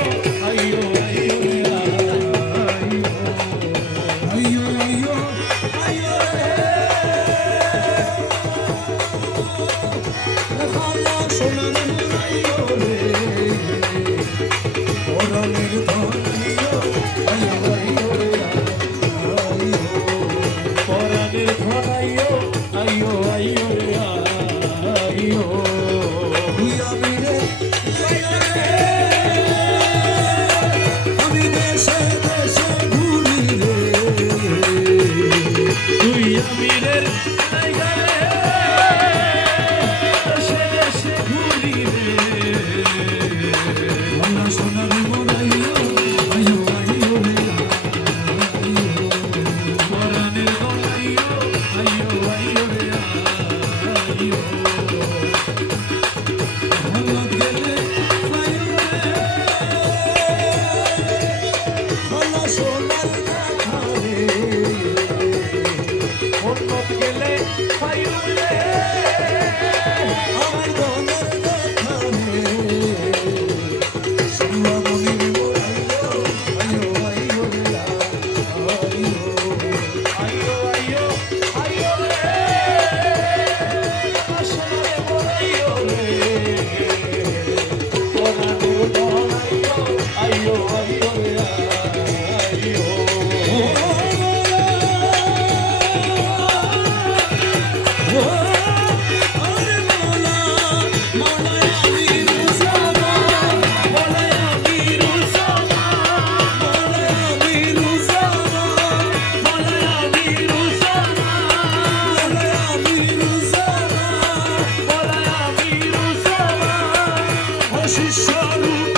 Thank you. পাইলাম রে আমার hoje choro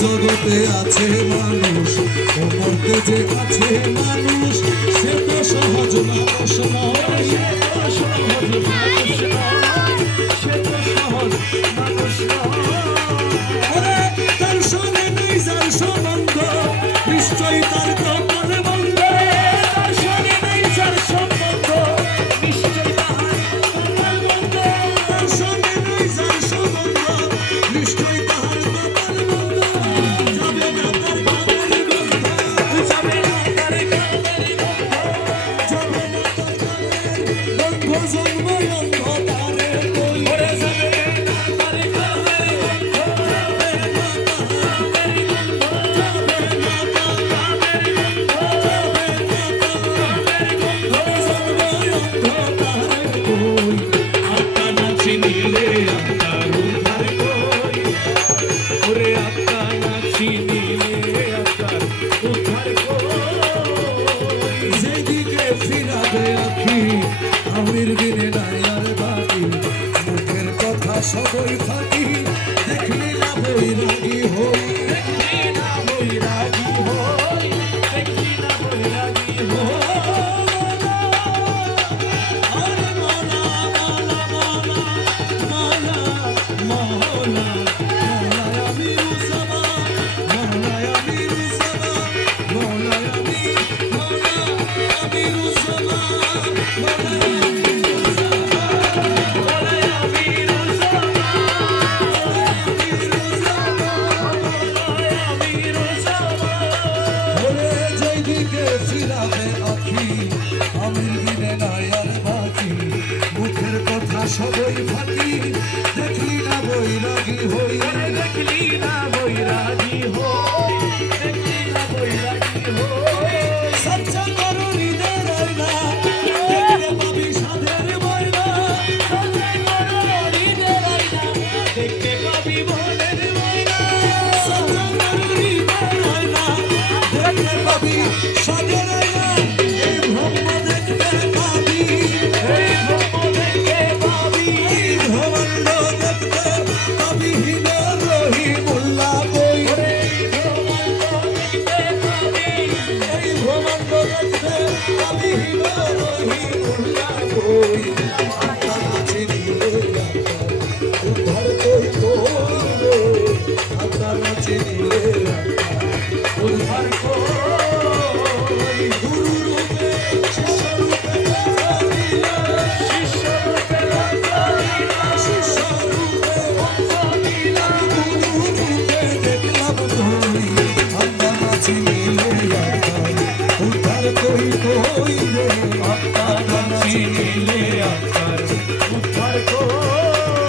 জগতে আছে মানুষ অপরতে যে আছে মানুষ, সে তো সহজ তার সঙ্গে নেই সম্বন্ধ, নিশ্চয়ই তার voy a আর কই কই রে? আপনার চিনিলে আপনার উদ্ধার কই